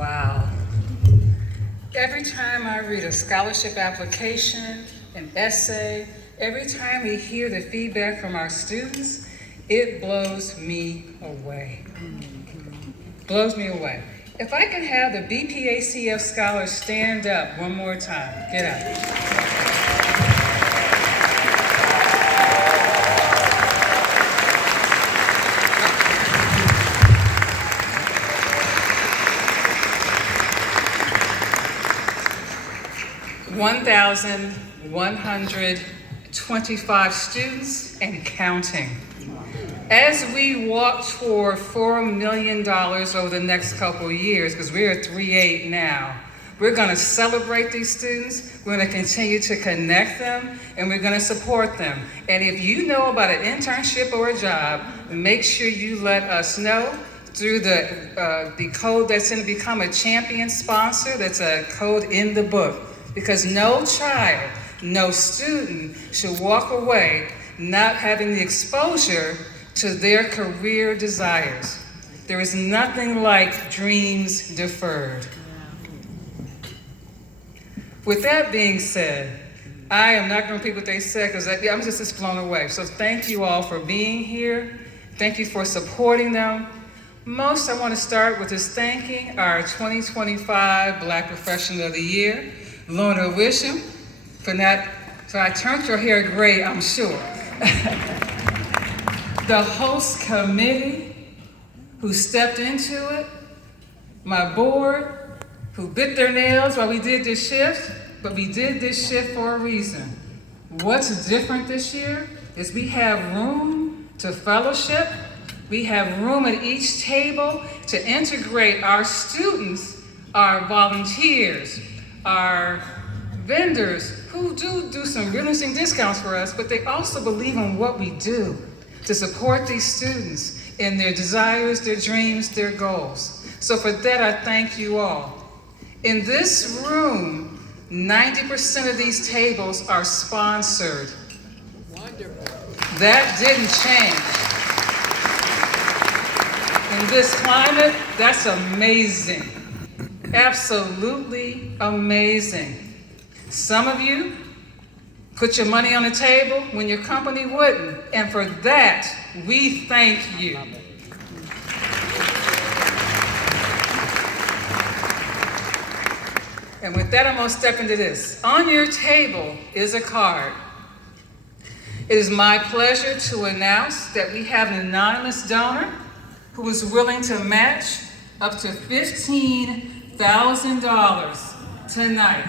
Wow. Every time I read a scholarship application, an essay, every time we hear the feedback from our students, it blows me away. Blows me away. If I can have the BPACF scholars stand up one more time. Get up. 1,125 students and counting. As we walk toward $4 million over the next couple of years, because we're at 3.8 now, we're going to celebrate these students, we're going to continue to connect them, and we're going to support them. And if you know about an internship or a job, make sure you let us know through the code that's in Become a Champion sponsor. That's a code in the book. Because no child, no student should walk away not having the exposure to their career desires. There is nothing like dreams deferred. With that being said, I am not going to repeat what they said because I'm just blown away. So thank you all for being here. Thank you for supporting them. Most, I want to start with just thanking our 2025 Black Professional of the Year, Lorna Wisham, for that. So I turned your hair gray, I'm sure. The host committee who stepped into it, my board who bit their nails while we did this shift, but we did this shift for a reason. What's different this year is we have room to fellowship. We have room at each table to integrate our students, our volunteers, our vendors who do some really interesting discounts for us, but they also believe in what we do to support these students in their desires, their dreams, their goals. So for that, I thank you all. In this room, 90% of these tables are sponsored. Wonderful. That didn't change. In this climate, that's amazing. Absolutely amazing. Some of you put your money on the table when your company wouldn't, and for that, we thank you. And with that, I'm going to step into this. On your table is a card. It is my pleasure to announce that we have an anonymous donor who is willing to match up to $15,000 tonight.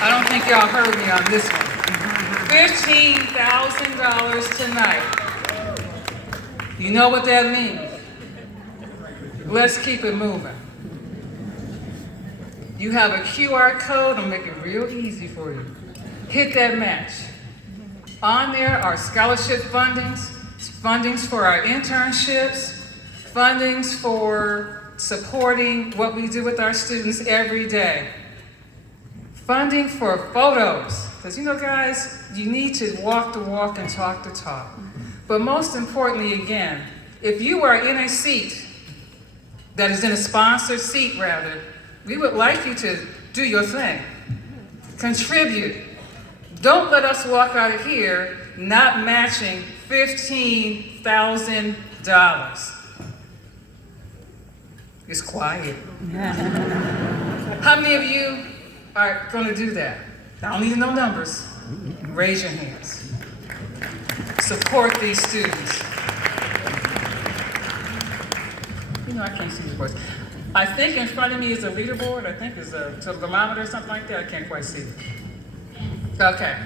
I don't think y'all heard me on this one. $15,000 tonight. You know what that means? Let's keep it moving. You have a QR code, I'll make it real easy for you. Hit that match. On there are scholarship fundings for our internships, fundings for supporting what we do with our students every day. Funding for photos, because you know guys, you need to walk the walk and talk the talk. But most importantly, again, if you are in a seat that is in a sponsored seat rather, we would like you to do your thing. Contribute. Don't let us walk out of here not matching $15,000. It's quiet. How many of you are going to do that? I don't need to know numbers. Raise your hands. Support these students. You know, I can't see the boards. I think in front of me is a leaderboard. I think it's a thermometer or something like that. I can't quite see it. Okay.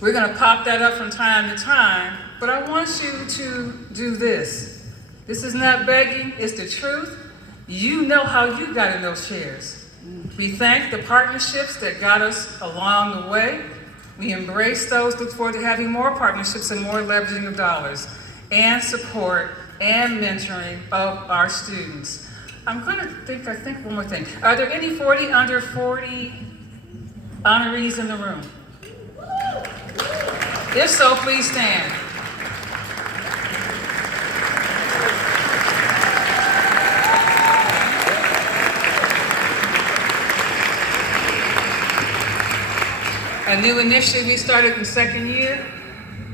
We're going to pop that up from time to time, but I want you to do this. This is not begging, it's the truth. You know how you got in those chairs. We thank the partnerships that got us along the way. We embrace those, look forward to having more partnerships and more leveraging of dollars and support and mentoring of our students. I'm going to think one more thing. Are there any 40 under 40 honorees in the room? If so, please stand. a new initiative we started in second year.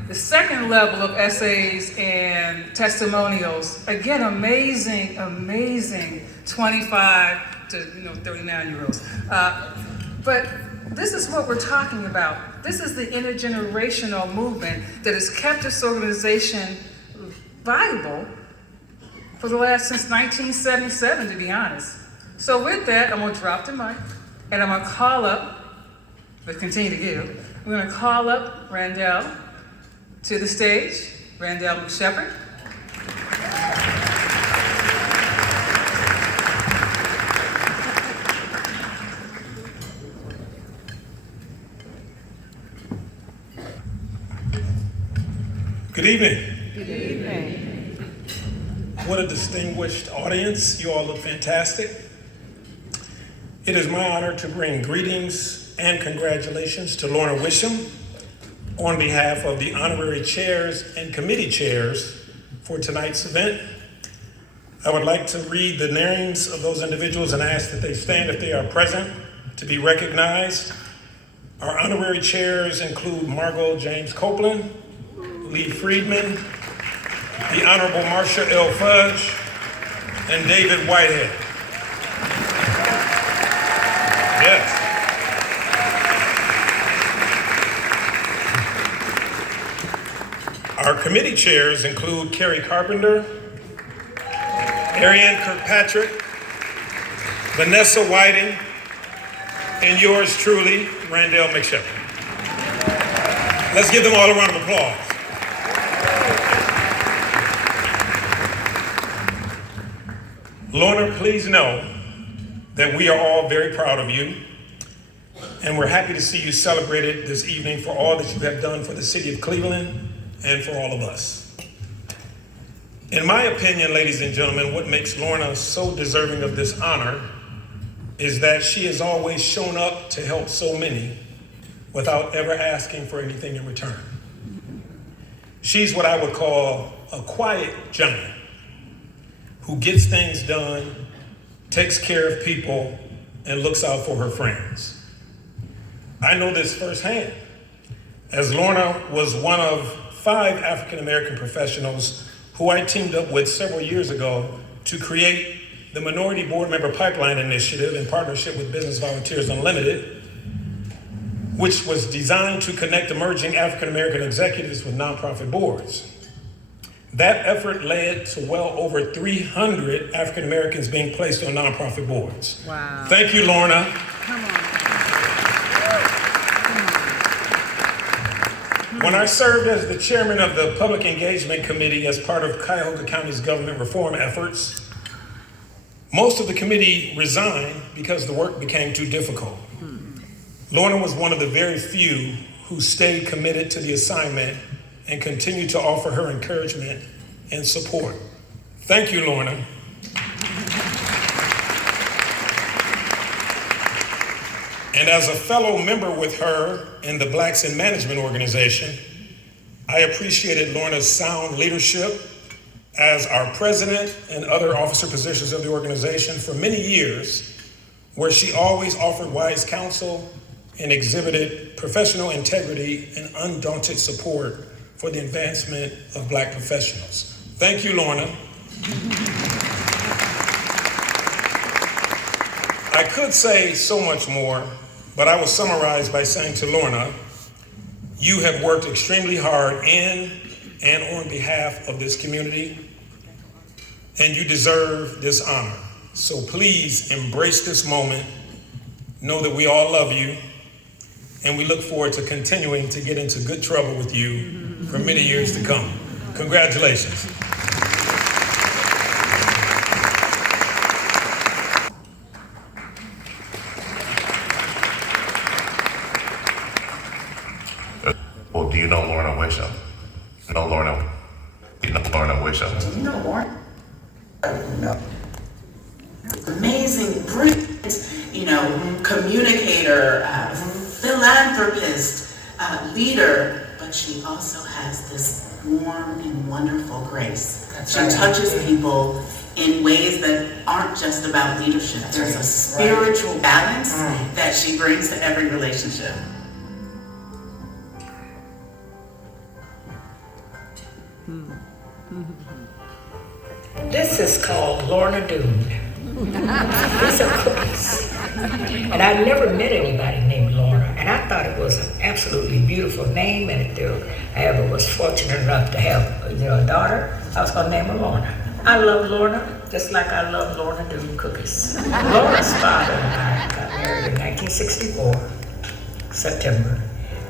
The second level of essays and testimonials, again, amazing, 25 to 39-year-olds. But this is what we're talking about. This is the intergenerational movement that has kept this organization viable for the last, since 1977, to be honest. So with that, I'm gonna drop the mic, and I'm gonna call up, but continue to give, we're gonna call up Randall to the stage. Randall Shepherd. Good evening. Good evening. What a distinguished audience. You all look fantastic. It is my honor to bring greetings and congratulations to Lorna Wisham on behalf of the honorary chairs and committee chairs for tonight's event. I would like to read the names of those individuals and ask that they stand if they are present to be recognized. Our honorary chairs include Margot James Copeland, Lee Friedman, the Honorable Marcia L. Fudge, and David Whitehead. Yes. Our committee chairs include Carrie Carpenter, Ariane Kirkpatrick, Vanessa Whiting, and yours truly, Randall McShepard. Let's give them all a round of applause. Lorna, please know that we are all very proud of you, and we're happy to see you celebrated this evening for all that you have done for the city of Cleveland and for all of us. In my opinion, ladies and gentlemen, what makes Lorna so deserving of this honor is that she has always shown up to help so many without ever asking for anything in return. She's what I would call a quiet giant who gets things done, takes care of people, and looks out for her friends. I know this firsthand, as Lorna was one of 5 African-American professionals who I teamed up with several years ago to create the Minority Board Member Pipeline Initiative in partnership with Business Volunteers Unlimited, which was designed to connect emerging African-American executives with nonprofit boards. That effort led to well over 300 African-Americans being placed on nonprofit boards. Wow. Thank you, Lorna. Come on. When I served as the chairman of the Public Engagement Committee as part of Cuyahoga County's government reform efforts, most of the committee resigned because the work became too difficult. Lorna was one of the very few who stayed committed to the assignment and continued to offer her encouragement and support. Thank you, Lorna. And as a fellow member with her in the Blacks in Management organization, I appreciated Lorna's sound leadership as our president and other officer positions of the organization for many years, where she always offered wise counsel and exhibited professional integrity and undaunted support for the advancement of Black professionals. Thank you, Lorna. I could say so much more, but I will summarize by saying to Lorna, you have worked extremely hard in and on behalf of this community, and you deserve this honor. So please embrace this moment. Know that we all love you, and we look forward to continuing to get into good trouble with you for many years to come. Congratulations. Well, do you know Lorna Wisham? Do you know Lorna Wisham? Do you know Lorna? No. Amazing, brilliant, communicator, philanthropist, leader, but she also has this warm and wonderful grace. She touches people in ways that aren't just about leadership. There's a spiritual balance that she brings to every relationship. This is called Lorna Doone. These are cookies. And I never met anybody named Lorna, and I thought it was an absolutely beautiful name, and if I ever was fortunate enough to have a daughter, I was gonna name her Lorna. I love Lorna, just like I love Lorna Doone cookies. Lorna's father and I got married in 1964, September,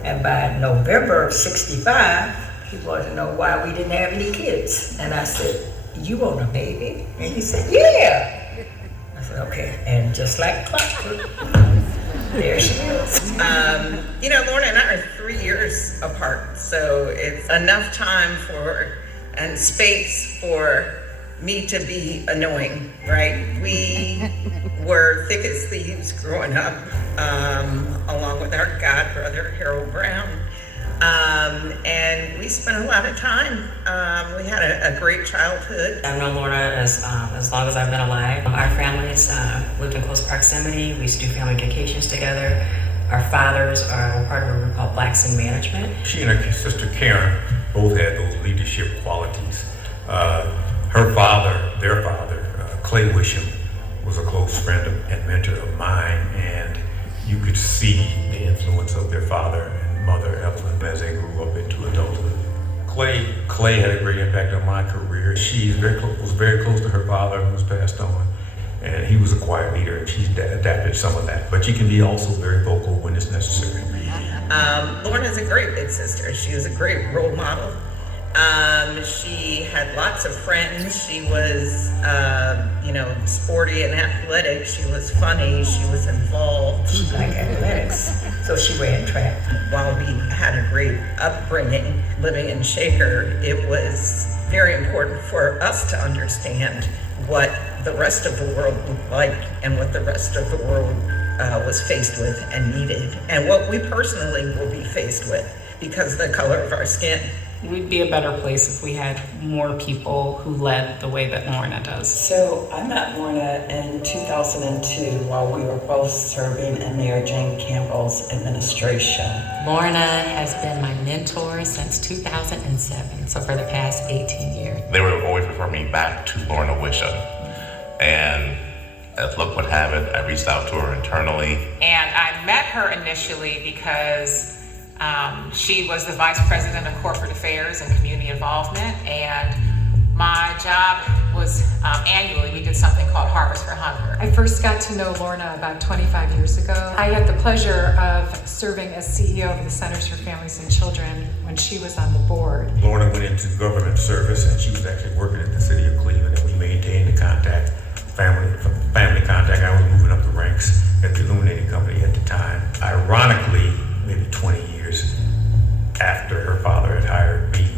and by November of 65, he wanted to know why we didn't have any kids. And I said, "You want a baby?" And he said, "Yeah." I said, "Okay." And just like clockwork, there she is. Lorna and I are 3 years apart, so it's enough time and space for me to be annoying, right? We were thick as thieves growing up, along with our god brother, Harold Brown. And we spent a lot of time. We had a great childhood. I've known Lorna as long as I've been alive. Our families lived in close proximity. We used to do family vacations together. Our fathers were part of a group called Blacks in Management. She and her sister Karen both had those leadership qualities. Her father, their father, Clay Wisham, was a close friend and mentor of mine, and you could see the influence of their father and mother, Evelyn, as they grew up into adulthood. Clay had a great impact on my career. She was very close to her father, who was passed on, and he was a quiet leader, and she's adapted some of that. But she can be also very vocal when it's necessary. Lorna's a great big sister. She was a great role model. She had lots of friends. She was, sporty and athletic. She was funny. She was involved. She liked athletics, so she ran track. While we had a great upbringing living in Shaker, it was very important for us to understand what the rest of the world looked like and what the rest of the world was faced with and needed, and what we personally will be faced with because of the color of our skin. We'd be a better place if we had more people who led the way that Lorna does. So I met Lorna in 2002 while we were both serving in Mayor Jane Campbell's administration. Lorna has been my mentor since 2007, so for the past 18 years. They would always refer me back to Lorna Wisham. And as luck would have it, I reached out to her internally. And I met her initially because she was the Vice President of Corporate Affairs and Community Involvement, and my job was annually we did something called Harvest for Hunger. I first got to know Lorna about 25 years ago. I had the pleasure of serving as CEO of the Centers for Families and Children when she was on the board. Lorna went into government service, and she was actually working at the city of Cleveland, and we maintained the contact, family contact. I was moving up the ranks at the illuminating company at the time. Ironically, maybe 20 years after her father had hired me,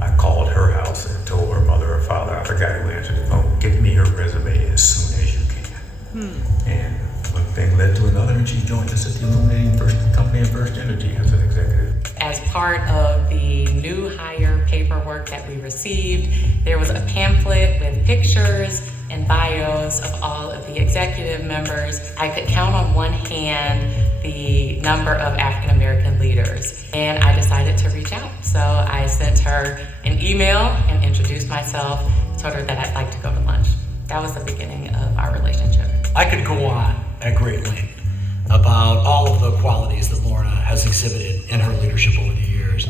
I called her house and told her mother or father, I forgot who answered the phone, "Get me her resume as soon as you can." And one thing led to another, and she joined us at the illuminating company and First Energy as an executive. As part of the new hire paperwork that we received, there was a pamphlet with pictures and bios of all of the executive members. I could count on one hand the number of African American leaders, and I decided to reach out. So I sent her an email and introduced myself, told her that I'd like to go to lunch. That was the beginning of our relationship. I could go on at great length about all of the qualities that Lorna has exhibited in her leadership over the years.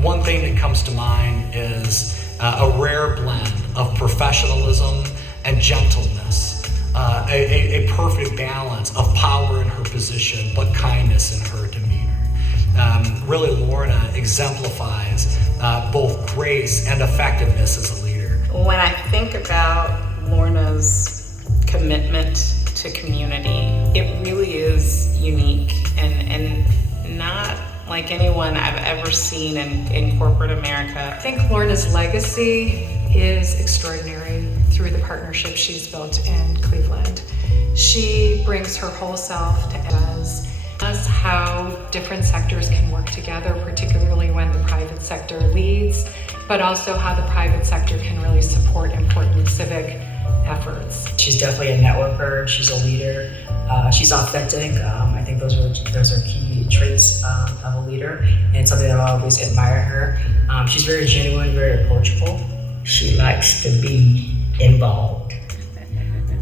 One thing that comes to mind is a rare blend of professionalism and gentleness, a perfect balance of power in her position, but kindness in her demeanor. Really, Lorna exemplifies both grace and effectiveness as a leader. When I think about Lorna's commitment to community, it really is unique and not like anyone I've ever seen in corporate America. I think Lorna's legacy is extraordinary through the partnership she's built in Cleveland. She brings her whole self to us how different sectors can work together, particularly when the private sector leads, but also how the private sector can really support important civic efforts. She's definitely a networker. She's a leader. She's authentic. I think those are key traits of a leader and something that I always admire her. She's very genuine, very approachable. She likes to be involved.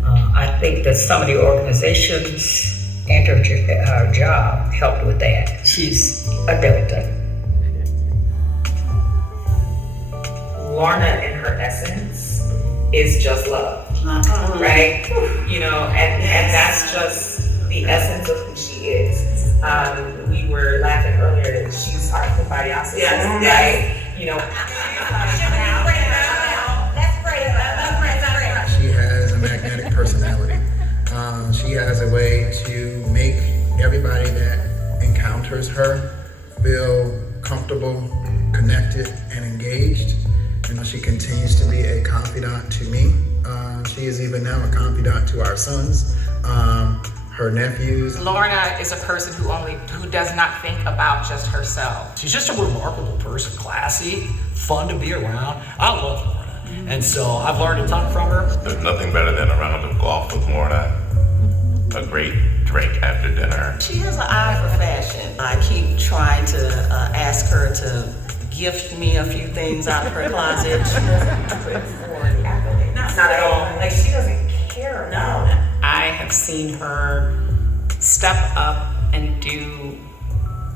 I think that some of the organizations and her job helped with that. She's a Delta. Lorna, in her essence, is just love, right? You know, and that's just the essence of who she is. We were laughing earlier that she's our kumbayasa, right? You know. She has a magnetic personality. She has a way to make everybody that encounters her feel comfortable, connected, and engaged. She continues to be a confidant to me. She is even now a confidant to our sons, her nephews. Lorna is a person who does not think about just herself. She's just a remarkable person, classy, fun to be around. I love Lorna, and so I've learned a ton from her. There's nothing better than a round of golf with Lorna, a great drink after dinner. She has an eye for fashion. I keep trying to ask her to gift me a few things out of her closet. She doesn't put forward accolades. Not at all. Like, she doesn't care about it. I have seen her step up and do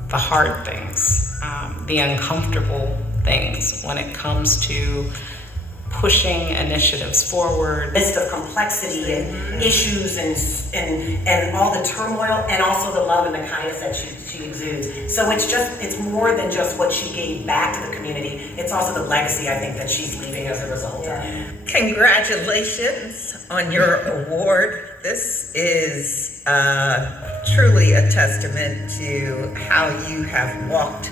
the hard things, the uncomfortable things when it comes to pushing initiatives forward. Midst of complexity and issues and all the turmoil, and also the love and the kindness that she exudes. So it's more than just what she gave back to the community. It's also the legacy, I think, that she's leaving as a result. Congratulations on your award. This is truly a testament to how you have walked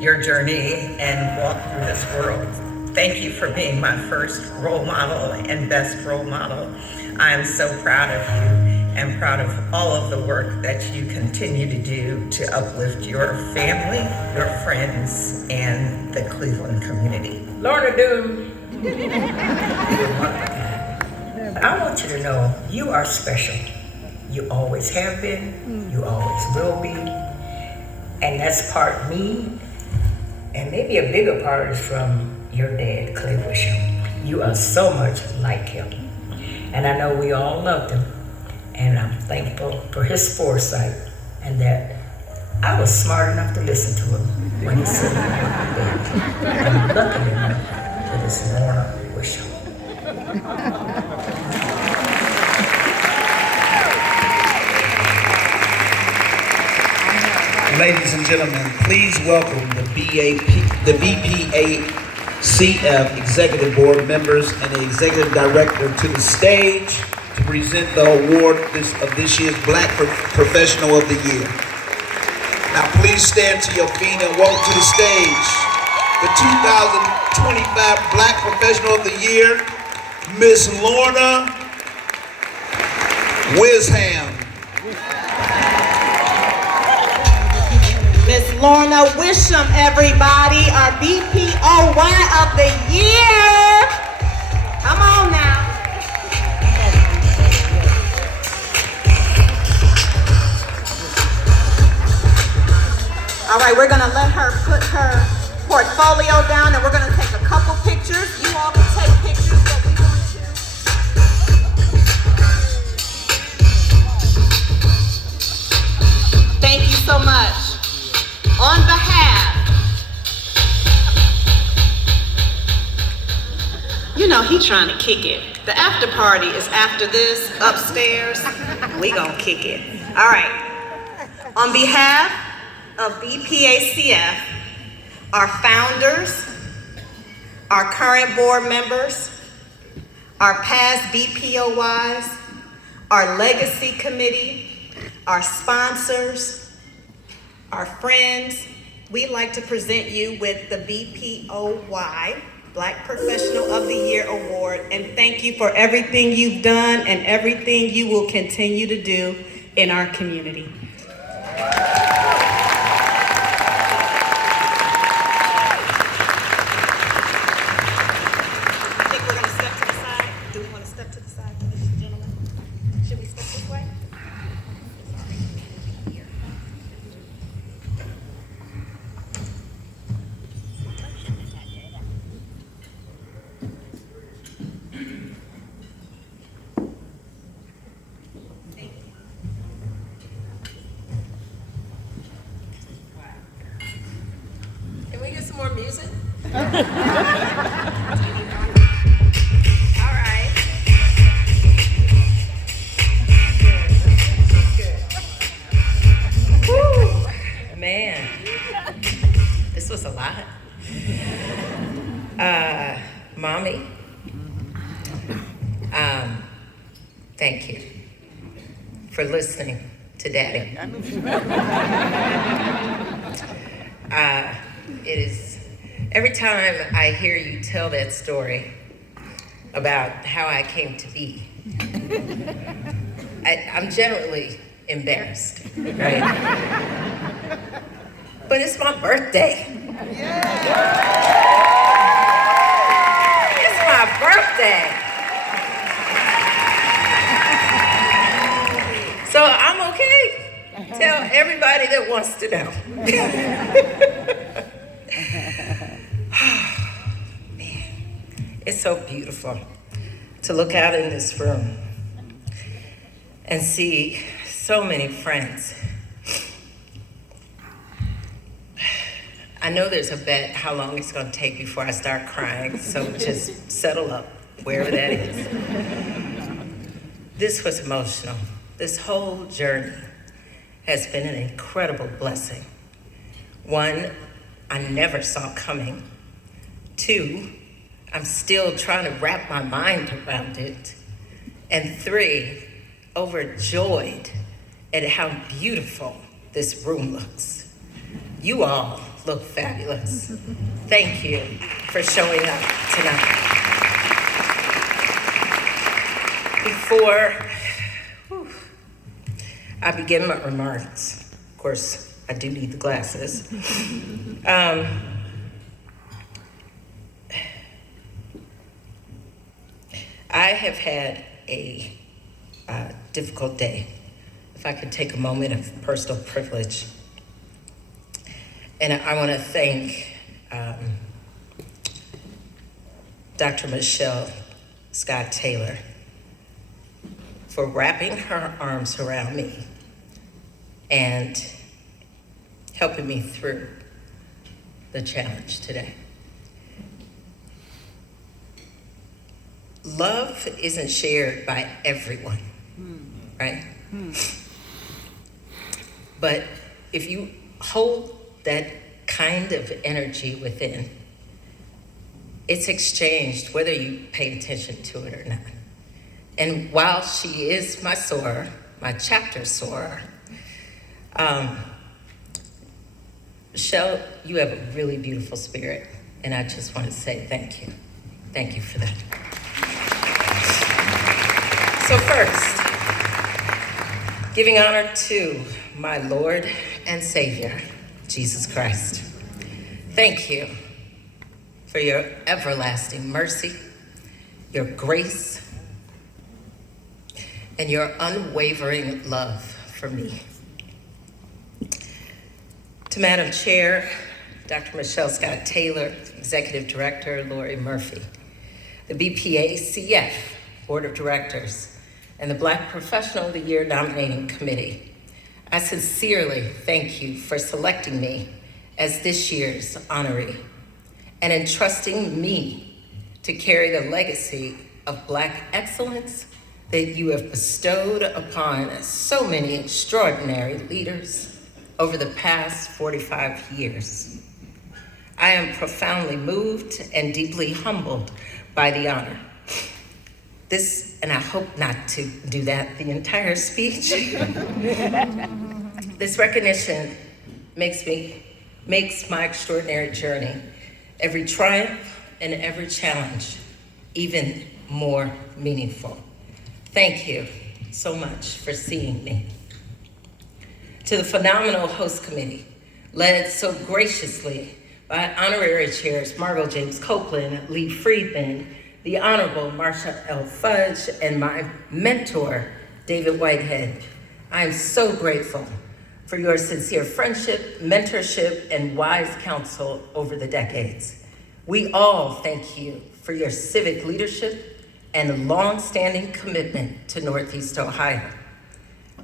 your journey and walked through this world. Thank you for being my first role model and best role model. I am so proud of you and proud of all of the work that you continue to do to uplift your family, your friends, and the Cleveland community. Lorna Doom. I want you to know you are special. You always have been, you always will be, and that's part me, and maybe a bigger part is from your dad, Clay Wisham. You are so much like him. And I know we all loved him. And I'm thankful for his foresight and that I was smart enough to listen to him when he said, I'm lucky enough for this Lorna Wisham. Ladies and gentlemen, please welcome the BPACF Executive Board members and the Executive Director to the stage to present the award of this year's Black Professional of the Year. Now please stand to your feet and walk to the stage. The 2025 Black Professional of the Year, Miss Lorna Wisham. Miss Lorna Wisham, everybody, our BPOY of the year. Come on now. All right, we're gonna let her put her portfolio down and we're gonna take a couple pictures. You all can take pictures, but we're going to. Thank you so much. On behalf, you know, he trying to kick it. The after party is after this, upstairs. We gonna kick it. All right. On behalf of BPACF, our founders, our current board members, our past BPOYs, our legacy committee, our sponsors, our friends, we'd like to present you with the BPOY Black Professional of the Year Award, and thank you for everything you've done and everything you will continue to do in our community. I think we're going to step to the side. Do we want to step to the side, ladies and gentlemen? Should we step this way? All right. Woo. Man, this was a lot. Mommy, thank you for listening to Daddy. It is, every time I hear you tell that story about how I came to be, I'm generally embarrassed, right? But it's my birthday. It's my birthday. So I'm okay. Tell everybody that wants to know. Man, it's so beautiful to look out in this room and see so many friends. I know there's a bet how long it's going to take before I start crying, so just settle up, wherever that is. This was emotional. This whole journey has been an incredible blessing. One, I never saw coming. Two, I'm still trying to wrap my mind around it. And three, overjoyed at how beautiful this room looks. You all look fabulous. Thank you for showing up tonight. Before I begin my remarks, of course, I do need the glasses. I have had a difficult day. If I could take a moment of personal privilege. And I want to thank Dr. Michelle Scott Taylor for wrapping her arms around me and helping me through the challenge today. Love isn't shared by everyone, right? But if you hold that kind of energy within, it's exchanged whether you pay attention to it or not. And while she is my soror, my chapter soror, Michelle, you have a really beautiful spirit, and I just want to say thank you. Thank you for that. So first, giving honor to my Lord and Savior, Jesus Christ. Thank you for your everlasting mercy, your grace, and your unwavering love for me. To Madam Chair, Dr. Michelle Scott Taylor, Executive Director Lori Murphy, the BPACF Board of Directors, and the Black Professional of the Year Nominating Committee, I sincerely thank you for selecting me as this year's honoree and entrusting me to carry the legacy of Black excellence that you have bestowed upon so many extraordinary leaders over the past 45 years. I am profoundly moved and deeply humbled by the honor. This, and I hope not to do that the entire speech. This recognition makes my extraordinary journey, every triumph and every challenge, even more meaningful. Thank you so much for seeing me. To the phenomenal host committee, led so graciously by honorary chairs Margot James Copeland, Lee Friedman, the Honorable Marsha L. Fudge, and my mentor, David Whitehead. I am so grateful for your sincere friendship, mentorship, and wise counsel over the decades. We all thank you for your civic leadership and long-standing commitment to Northeast Ohio.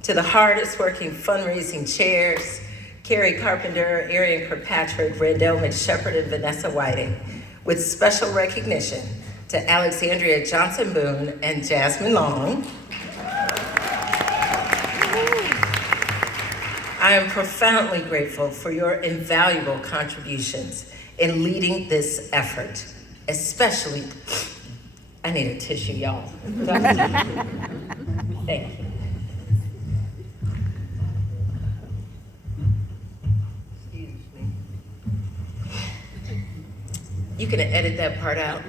To the hardest working fundraising chairs, Carrie Carpenter, Arian Kirkpatrick, Randall McShepherd, and Vanessa Whiting, with special recognition to Alexandria Johnson Boone and Jasmine Long. I am profoundly grateful for your invaluable contributions in leading this effort, especially, I need a tissue, y'all. Thank you. You can edit that part out.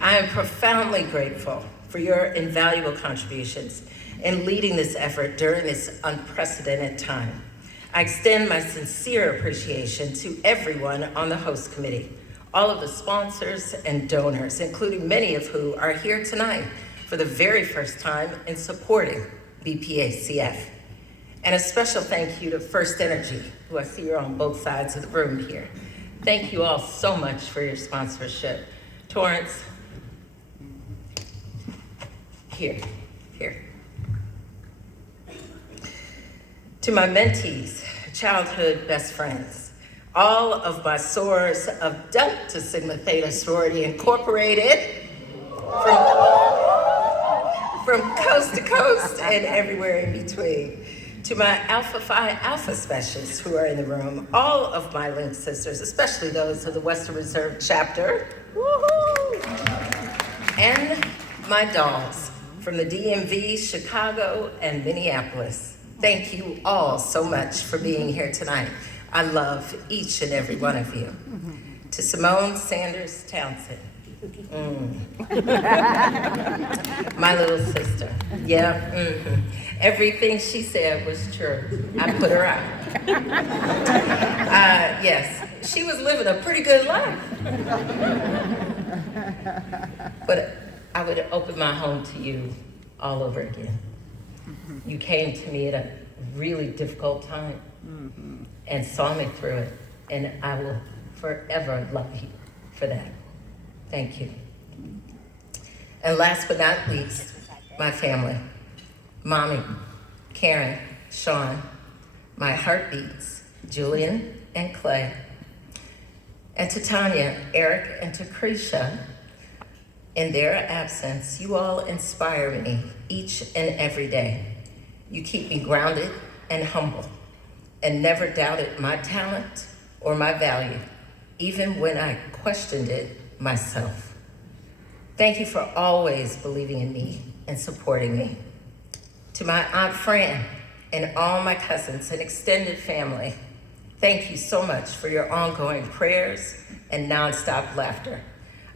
I am profoundly grateful for your invaluable contributions in leading this effort during this unprecedented time. I extend my sincere appreciation to everyone on the host committee, all of the sponsors and donors, including many of who are here tonight for the very first time in supporting BPACF. And a special thank you to First Energy, who I see are on both sides of the room here. Thank you all so much for your sponsorship. Torrance, here. To my mentees, childhood best friends, all of my sorors of Delta Sigma Theta Sorority Incorporated, from coast to coast and everywhere in between. To my Alpha Phi Alpha specialists who are in the room, all of my Link sisters, especially those of the Western Reserve chapter, woohoo! And my dolls from the DMV, Chicago, and Minneapolis. Thank you all so much for being here tonight. I love each and every one of you. To Simone Sanders Townsend, my little sister, everything she said was true. I put her out. Yes, she was living a pretty good life. But I would open my home to you all over again. You came to me at a really difficult time and saw me through it, and I will forever love you for that. Thank you. And last but not least, my family. Mommy, Karen, Sean, my heartbeats, Julian and Clay. And to Tanya, Eric, and to Krisha, in their absence, you all inspire me each and every day. You keep me grounded and humble, and never doubted my talent or my value, even when I questioned it myself. Thank you for always believing in me and supporting me. To my Aunt Fran and all my cousins and extended family, thank you so much for your ongoing prayers and nonstop laughter.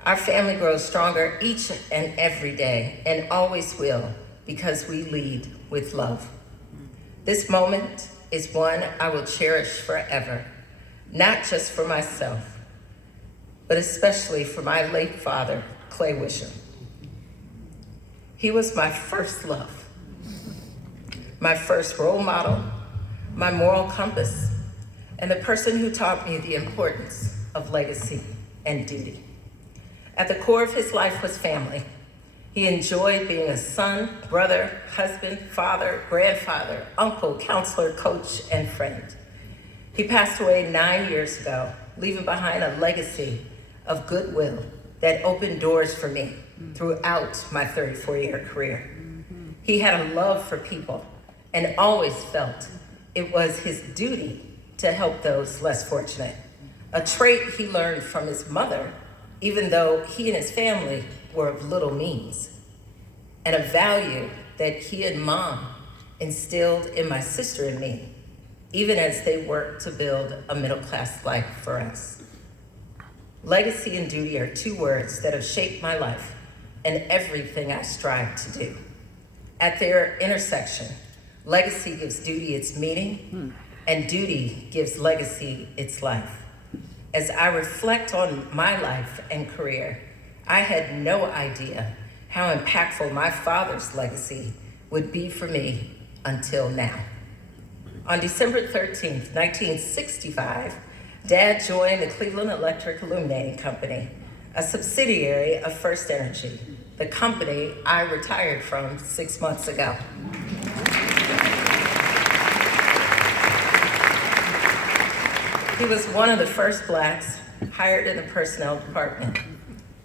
Our family grows stronger each and every day and always will, because we lead with love. This moment is one I will cherish forever, not just for myself, but especially for my late father, Clay Wisham. He was my first love, my first role model, my moral compass, and the person who taught me the importance of legacy and duty. At the core of his life was family. He enjoyed being a son, brother, husband, father, grandfather, uncle, counselor, coach, and friend. He passed away 9 years ago, leaving behind a legacy of goodwill that opened doors for me throughout my 34-year career. He had a love for people and always felt it was his duty to help those less fortunate, a trait he learned from his mother, even though he and his family were of little means, and a value that he and Mom instilled in my sister and me, even as they worked to build a middle-class life for us. Legacy and duty are two words that have shaped my life and everything I strive to do. At their intersection, legacy gives duty its meaning, and duty gives legacy its life. As I reflect on my life and career, I had no idea how impactful my father's legacy would be for me until now. On December 13th, 1965, Dad joined the Cleveland Electric Illuminating Company, a subsidiary of First Energy, the company I retired from 6 months ago. He was one of the first Blacks hired in the personnel department.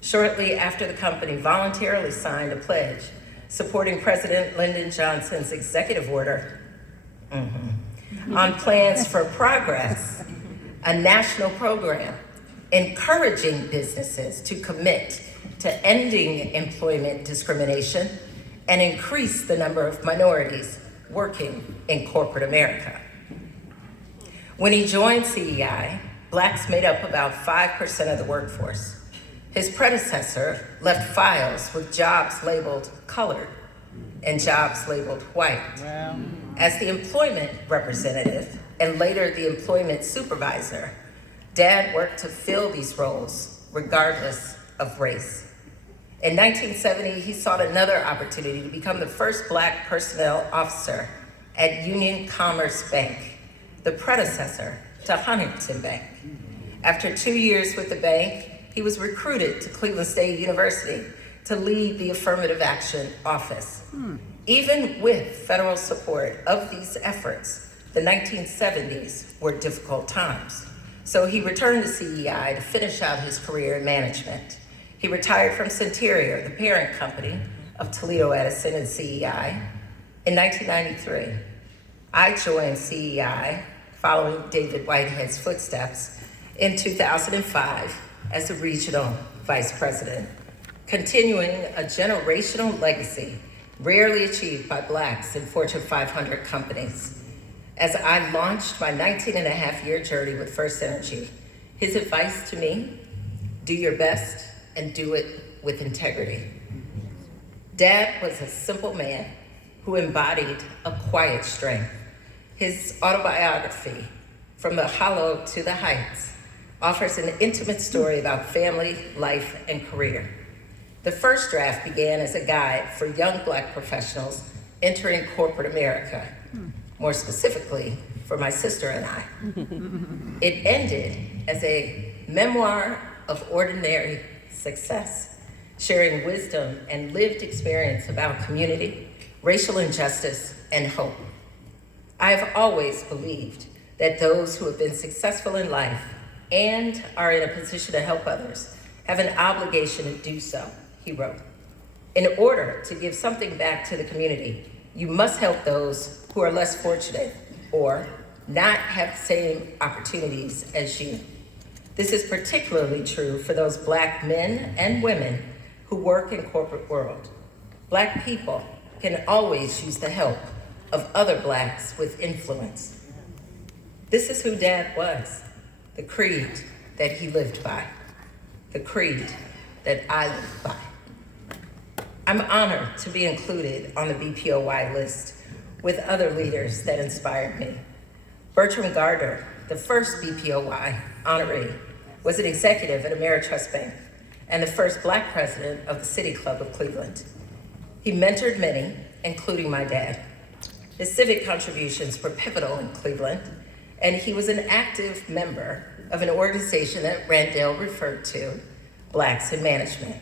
Shortly after the company voluntarily signed a pledge supporting President Lyndon Johnson's executive order on plans for progress, a national program encouraging businesses to commit to ending employment discrimination and increase the number of minorities working in corporate America. When he joined CEI, Blacks made up about 5% of the workforce. His predecessor left files with jobs labeled colored and jobs labeled white. Wow. As the employment representative and later the employment supervisor, Dad worked to fill these roles regardless of race. In 1970, he sought another opportunity to become the first Black personnel officer at Union Commerce Bank, the predecessor to Huntington Bank. After 2 years with the bank, he was recruited to Cleveland State University to lead the Affirmative Action Office. Even with federal support of these efforts, the 1970s were difficult times. So he returned to CEI to finish out his career in management. He retired from Centurior, the parent company of Toledo Edison and CEI, in 1993. I joined CEI following David Whitehead's footsteps in 2005 as a regional vice president, continuing a generational legacy rarely achieved by Blacks in Fortune 500 companies. As I launched my 19-and-a-half-year journey with First Energy, his advice to me, do your best and do it with integrity. Dad was a simple man who embodied a quiet strength. His autobiography, From the Hollow to the Heights, offers an intimate story about family, life, and career. The first draft began as a guide for young Black professionals entering corporate America, more specifically for my sister and I. It ended as a memoir of ordinary success, sharing wisdom and lived experience about community, racial injustice, and hope. I have always believed that those who have been successful in life and are in a position to help others have an obligation to do so, he wrote. In order to give something back to the community, you must help those who are less fortunate or not have the same opportunities as you. This is particularly true for those Black men and women who work in corporate world. Black people can always use the help of other Blacks with influence. This is who Dad was, the creed that he lived by, the creed that I live by. I'm honored to be included on the BPOY list with other leaders that inspired me. Bertram Gardner, the first BPOY honoree, was an executive at Ameritrust Bank and the first Black president of the City Club of Cleveland. He mentored many, including my dad. His civic contributions were pivotal in Cleveland, and he was an active member of an organization that Randall referred to, Blacks in Management.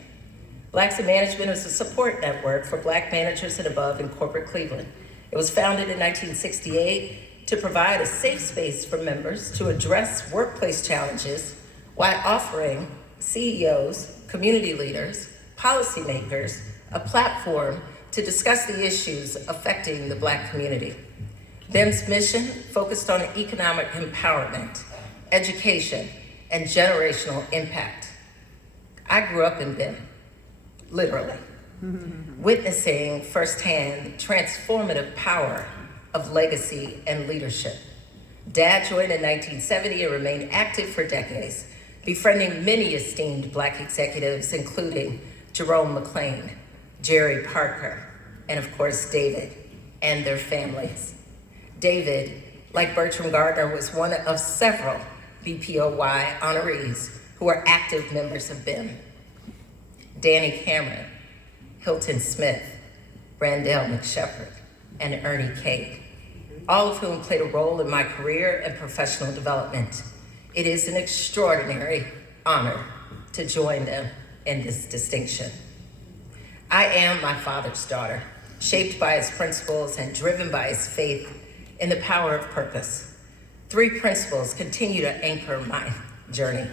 Blacks in Management is a support network for Black managers and above in corporate Cleveland. It was founded in 1968 to provide a safe space for members to address workplace challenges while offering CEOs, community leaders, policymakers a platform to discuss the issues affecting the Black community. BIM's mission focused on economic empowerment, education, and generational impact. I grew up in BIM, literally, witnessing firsthand the transformative power of legacy and leadership. Dad joined in 1970 and remained active for decades, befriending many esteemed Black executives, including Jerome McLean, Jerry Parker, and of course, David and their families. David, like Bertram Gardner, was one of several BPOY honorees who are active members of BIM. Danny Cameron, Hilton Smith, Randall McShepard, and Ernie Cade, all of whom played a role in my career and professional development. It is an extraordinary honor to join them in this distinction. I am my father's daughter, shaped by his principles and driven by his faith in the power of purpose. 3 principles continue to anchor my journey: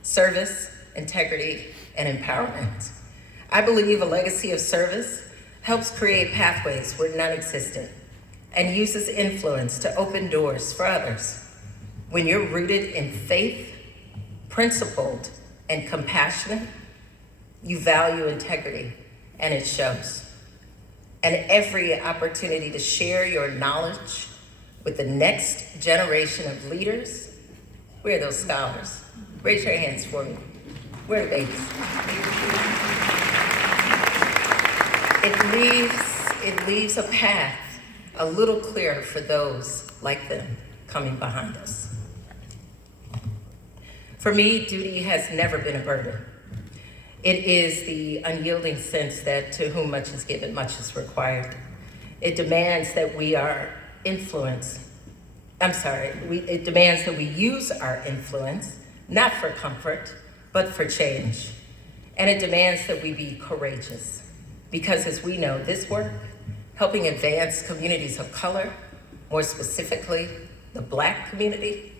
service, integrity, and empowerment. I believe a legacy of service helps create pathways where none existed and uses influence to open doors for others. When you're rooted in faith, principled, and compassionate, you value integrity, and it shows. And every opportunity to share your knowledge with the next generation of leaders. Where are those scholars? Raise your hands for me. Where are the babies? It leaves a path a little clearer for those like them coming behind us. For me, duty has never been a burden. It is the unyielding sense that to whom much is given, much is required. It demands that we it demands that we use our influence, not for comfort, but for change. And it demands that we be courageous, because as we know, this work, helping advance communities of color, more specifically, the Black community,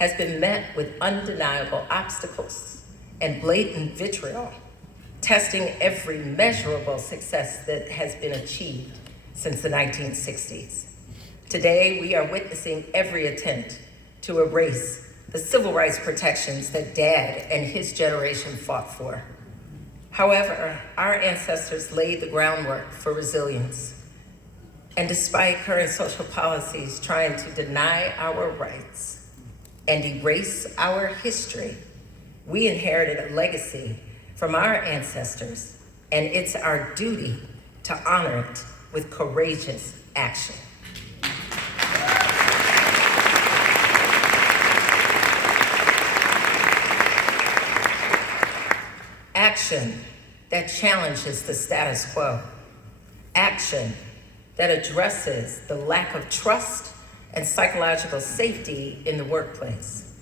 has been met with undeniable obstacles and blatant vitriol, testing every measurable success that has been achieved since the 1960s. Today, we are witnessing every attempt to erase the civil rights protections that Dad and his generation fought for. However, our ancestors laid the groundwork for resilience. And despite current social policies trying to deny our rights and erase our history, we inherited a legacy from our ancestors, and it's our duty to honor it with courageous action. Action that challenges the status quo. Action that addresses the lack of trust and psychological safety in the workplace.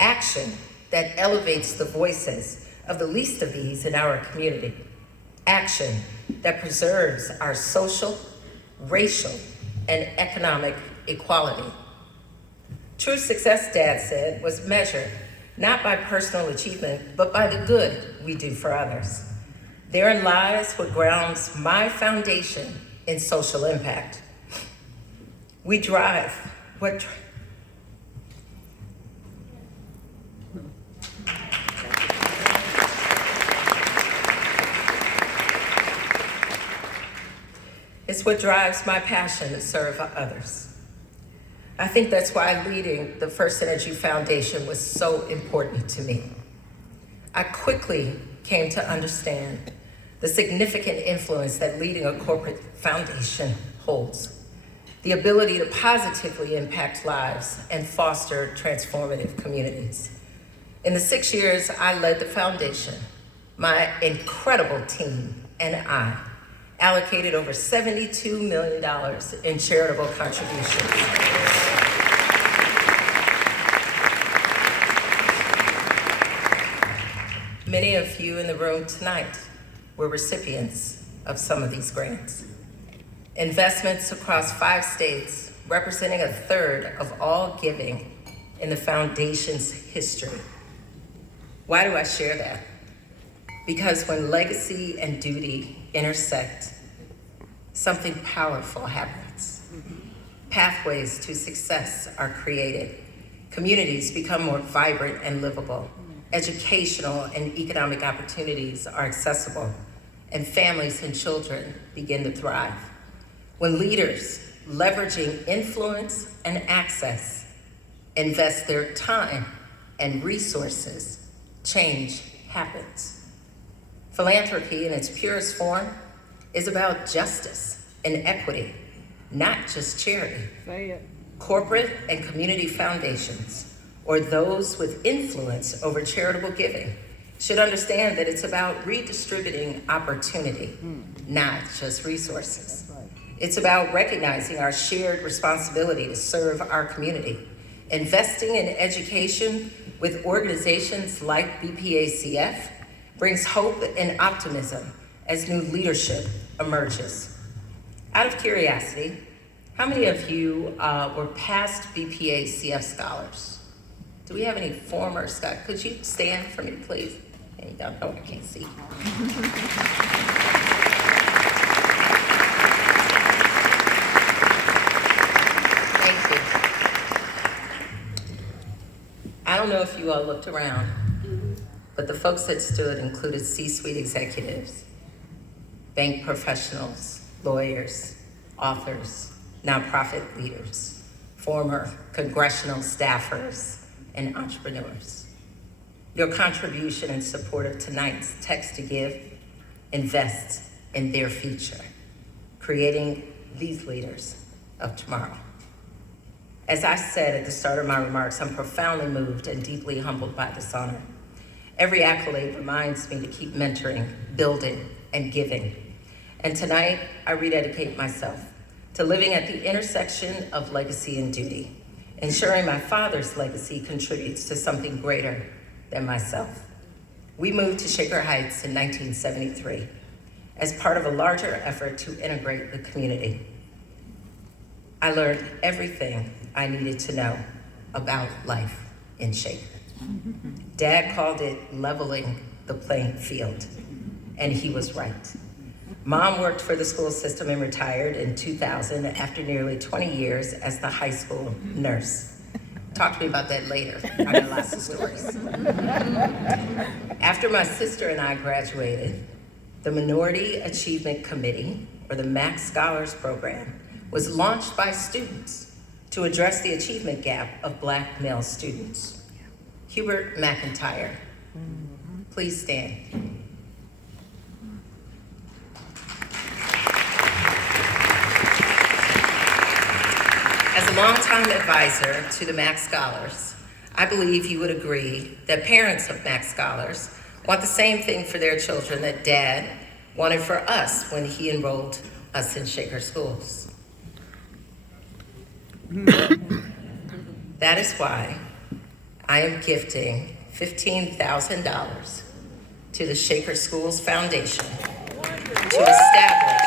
Action that elevates the voices of the least of these in our community. Action that preserves our social, racial, and economic equality. True success, Dad said, was measured not by personal achievement, but by the good we do for others. Therein lies what grounds my foundation in social impact. We drive what It's what drives my passion to serve others. I think that's why leading the First Energy Foundation was so important to me. I quickly came to understand the significant influence that leading a corporate foundation holds, the ability to positively impact lives and foster transformative communities. In the 6 years I led the foundation, my incredible team and I allocated over $72 million in charitable contributions. Many of you in the room tonight were recipients of some of these grants. Investments across 5 states, representing 1/3 of all giving in the foundation's history. Why do I share that? Because when legacy and duty intersect, something powerful happens. Pathways to success are created. Communities become more vibrant and livable. Educational and economic opportunities are accessible, and families and children begin to thrive. When leaders leveraging influence and access invest their time and resources, change happens. Philanthropy in its purest form is about justice and equity, not just charity. Say it. Corporate and community foundations, or those with influence over charitable giving, should understand that it's about redistributing opportunity, not just resources. It's about recognizing our shared responsibility to serve our community, investing in education with organizations like BPACF brings hope and optimism as new leadership emerges. Out of curiosity, How many of you were past BPACF scholars? Do we have any former scholars? Could you stand for me, please? There you go. Oh, I can't see. Thank you. I don't know if you all looked around, but the folks that stood included C-suite executives, bank professionals, lawyers, authors, nonprofit leaders, former congressional staffers, and entrepreneurs. Your contribution in support of tonight's Text to Give invests in their future, creating these leaders of tomorrow. As I said at the start of my remarks, I'm profoundly moved and deeply humbled by this honor. Every accolade reminds me to keep mentoring, building, and giving. And tonight, I rededicate myself to living at the intersection of legacy and duty, ensuring my father's legacy contributes to something greater than myself. We moved to Shaker Heights in 1973 as part of a larger effort to integrate the community. I learned everything I needed to know about life in Shaker. Dad called it leveling the playing field, and he was right. Mom worked for the school system and retired in 2000 after nearly 20 years as the high school nurse. Talk to me about that later. I got lots of stories. After my sister and I graduated, the Minority Achievement Committee, or the MAC Scholars Program, was launched by students to address the achievement gap of Black male students. Hubert McIntyre, please stand. As a longtime advisor to the MAC Scholars, I believe you would agree that parents of MAC Scholars want the same thing for their children that Dad wanted for us when he enrolled us in Shaker schools. That is why I am gifting $15,000 to the Shaker Schools Foundation to establish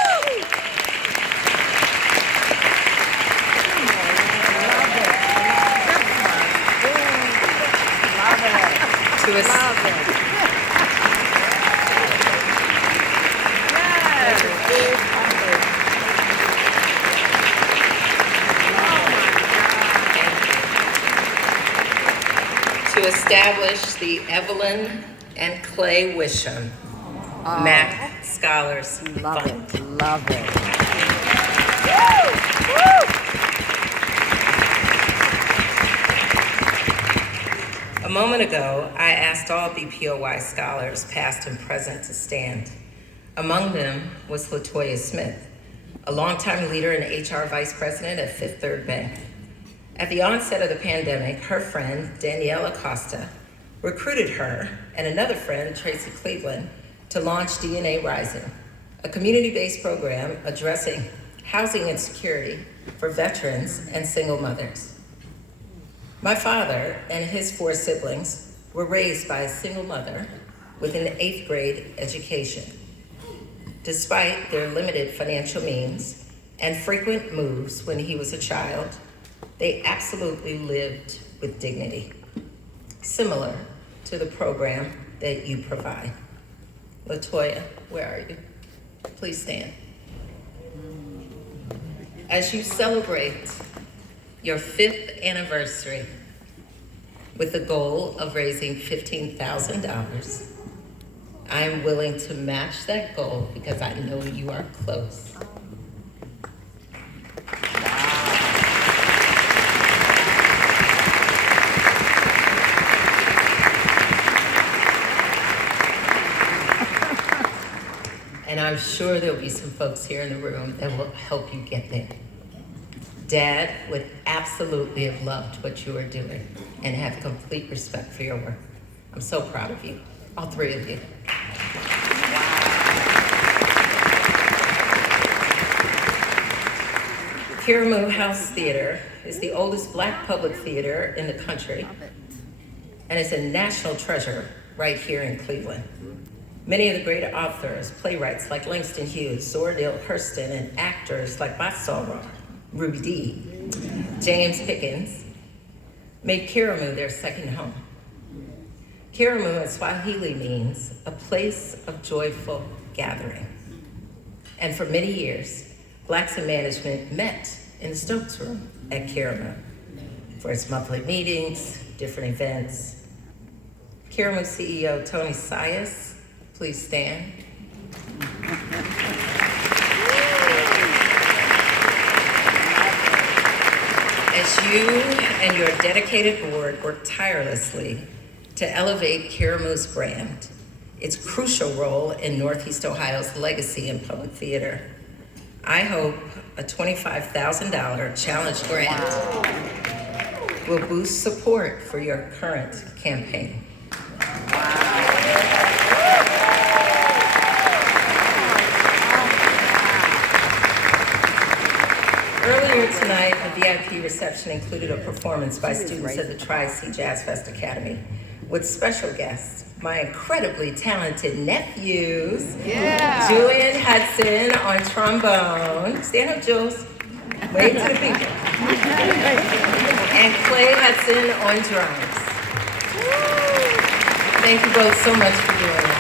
to establish the Evelyn and Clay Wisham MAC Scholars Fund. Love it. A moment ago, I asked all BPOY scholars, past and present, to stand. Among them was LaToya Smith, a longtime leader and HR vice president at Fifth Third Bank. At the onset of the pandemic, her friend, Danielle Acosta, recruited her and another friend, Tracy Cleveland, to launch DNA Rising, a community-based program addressing housing insecurity for veterans and single mothers. My father and his 4 siblings were raised by a single mother with an 8th grade education. Despite their limited financial means and frequent moves when he was a child, they absolutely lived with dignity, similar to the program that you provide. LaToya, where are you? Please stand. As you celebrate your 5th anniversary with the goal of raising $15,000, I am willing to match that goal because I know you are close. And I'm sure there'll be some folks here in the room that will help you get there. Dad would absolutely have loved what you are doing and have complete respect for your work. I'm so proud of you, all 3 of you. Kiramu House Theater is the oldest Black public theater in the country, and it's a national treasure right here in Cleveland. Many of the great authors, playwrights like Langston Hughes, Zora Neale Hurston, and actors like my soror, Ruby D, James Pickens, made Karamu their second home. Karamu in Swahili means a place of joyful gathering. And for many years, Blacks in Management met in the Stokes Room at Karamu for its monthly meetings, different events. Karamu CEO Tony Sias, please stand. As you and your dedicated board work tirelessly to elevate Karamu's brand, its crucial role in Northeast Ohio's legacy in public theater, I hope a $25,000 challenge grant will boost support for your current campaign. Earlier tonight, a VIP reception included a performance by students at the Tri-C Jazz Fest Academy with special guests, my incredibly talented nephews, Julian Hudson on trombone, stand up, Jules, wave to the people, and Clay Hudson on drums. Thank you both so much for doing that.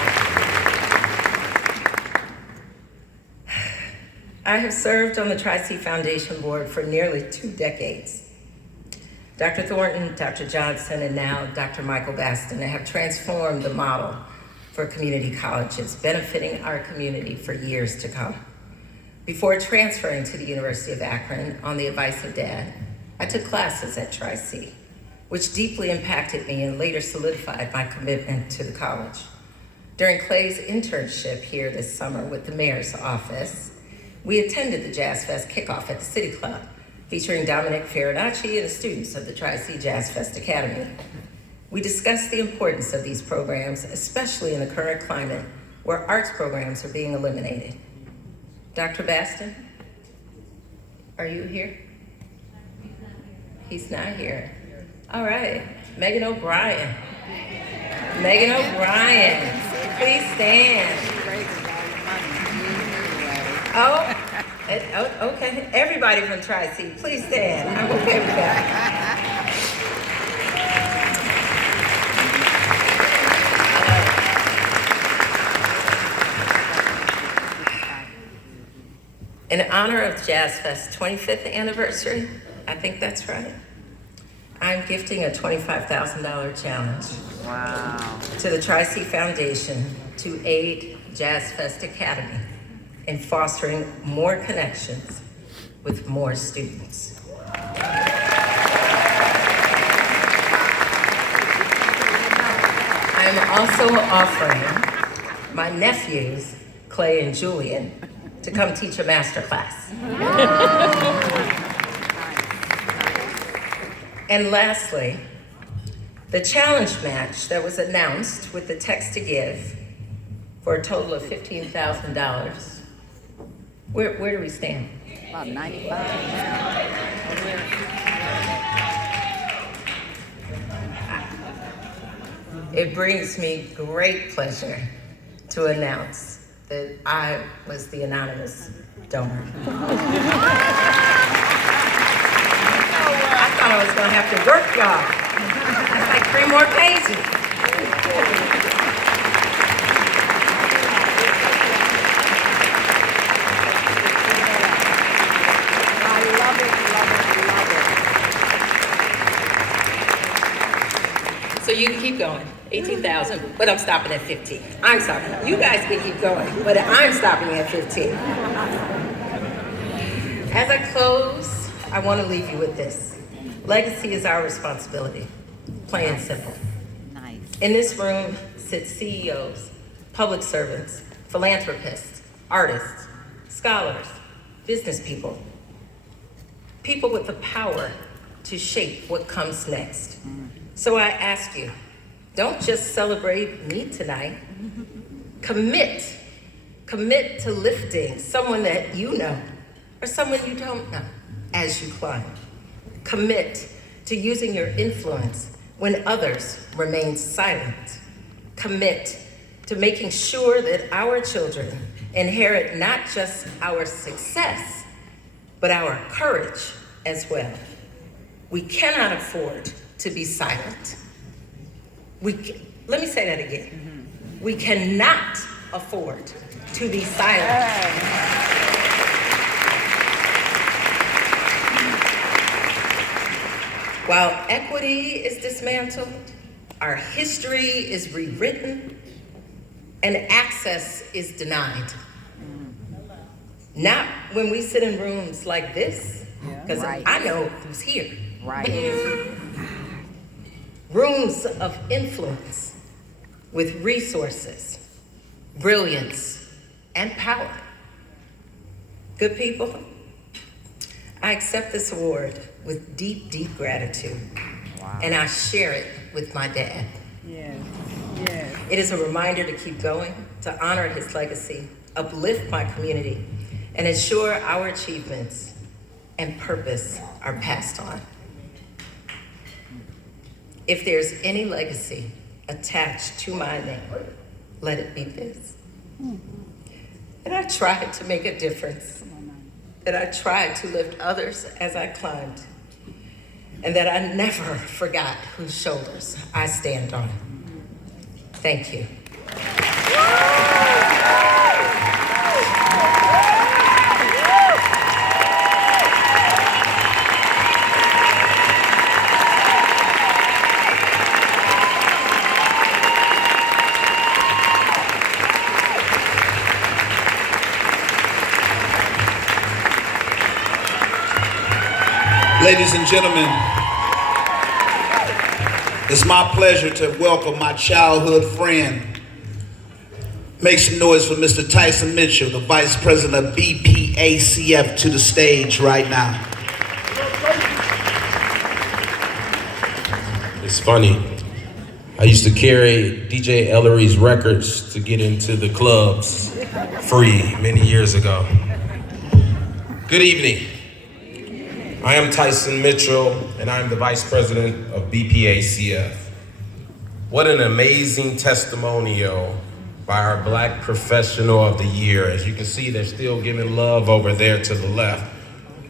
I have served on the Tri-C Foundation Board for nearly 2 decades. Dr. Thornton, Dr. Johnson, and now Dr. Michael Baston have transformed the model for community colleges, benefiting our community for years to come. Before transferring to the University of Akron on the advice of Dad, I took classes at Tri-C, which deeply impacted me and later solidified my commitment to the college. During Clay's internship here this summer with the mayor's office, we attended the Jazz Fest kickoff at the City Club, featuring Dominic Farinacci and the students of the Tri-C Jazz Fest Academy. We discussed the importance of these programs, especially in the current climate where arts programs are being eliminated. Dr. Baston, are you here? He's not here. All right, Megan O'Brien. Megan O'Brien, please stand. Oh, okay. Everybody from Tri-C, please stand. I'm okay with that. In honor of Jazz Fest's 25th anniversary, I think that's right, I'm gifting a $25,000 challenge to the Tri-C Foundation to aid Jazz Fest Academy in fostering more connections with more students. I'm also offering my nephews, Clay and Julian, to come teach a master class. And lastly, the challenge match that was announced with the text to give for a total of $15,000. Where do we stand? About 95. It brings me great pleasure to announce that I was the anonymous donor. I thought I was gonna have to work, y'all. That's like 3 more pages. So you can keep going, 18,000, but I'm stopping at 15. I'm stopping. You guys can keep going, but I'm stopping at 15. As I close, I want to leave you with this. Legacy is our responsibility, plain and simple. Nice. In this room sit CEOs, public servants, philanthropists, artists, scholars, business people, people with the power to shape what comes next. So I ask you, don't just celebrate me tonight. Commit to lifting someone that you know or someone you don't know as you climb. Commit to using your influence when others remain silent. Commit to making sure that our children inherit not just our success, but our courage as well. We cannot afford to be silent. Let me say that again. We cannot afford to be silent. While equity is dismantled, our history is rewritten, and access is denied. Not when we sit in rooms like this, because I know who's here. Rooms of influence with resources, brilliance, and power. Good people, I accept this award with deep, deep gratitude, and I share it with my dad. It is a reminder to keep going, to honor his legacy, uplift my community, and ensure our achievements and purpose are passed on. If there's any legacy attached to my name, let it be this. And I tried to make a difference, that I tried to lift others as I climbed, and that I never forgot whose shoulders I stand on. Thank you. Ladies and gentlemen, it's my pleasure to welcome my childhood friend. Make some noise for Mr. Tyson Mitchell, the Vice President of BPACF, to the stage right now. It's funny. I used to carry DJ Ellery's records to get into the clubs free many years ago. Good evening. I am Tyson Mitchell, and I'm the Vice President of BPACF. What an amazing testimonial by our Black Professional of the Year. As you can see, they're still giving love over there to the left.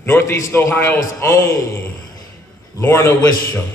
Northeast Ohio's own Lorna Wisham.